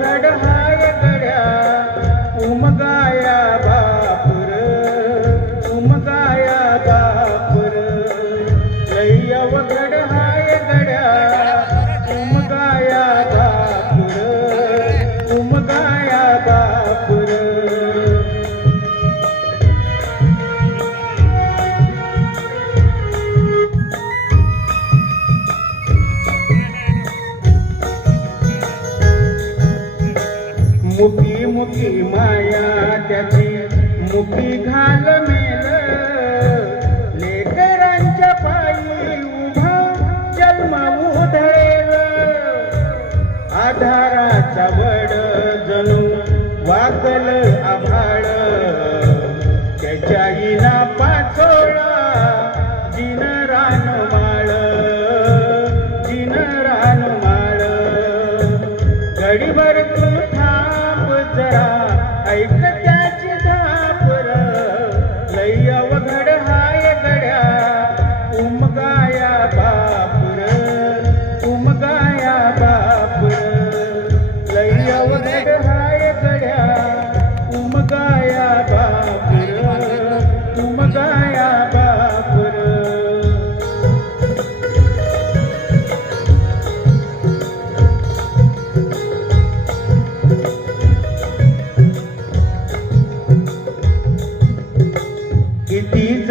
गडहाय गड्या उमगा मुखी मुखी माया त्याची मुखी घाल मेल. लेकरांच्या पायी उभा जन्म उधळेल आधाराचा वड जणू वाकल आभाळ. त्याच्या इना पाचोळा जिन रानमाळ जिन रान माळ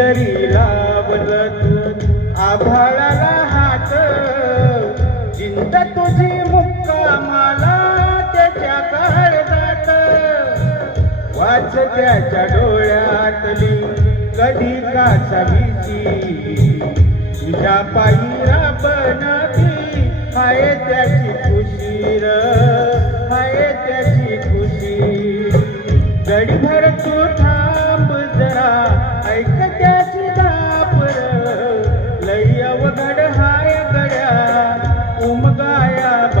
जरी लावलं तू आभाळाला हात चिंत तुझी मुक्का मला त्याच्या काळजात वाच त्याच्या डोळ्यातली कधी कासावीची तुझ्या पायी राबनाची हाय त्याची vagabundo.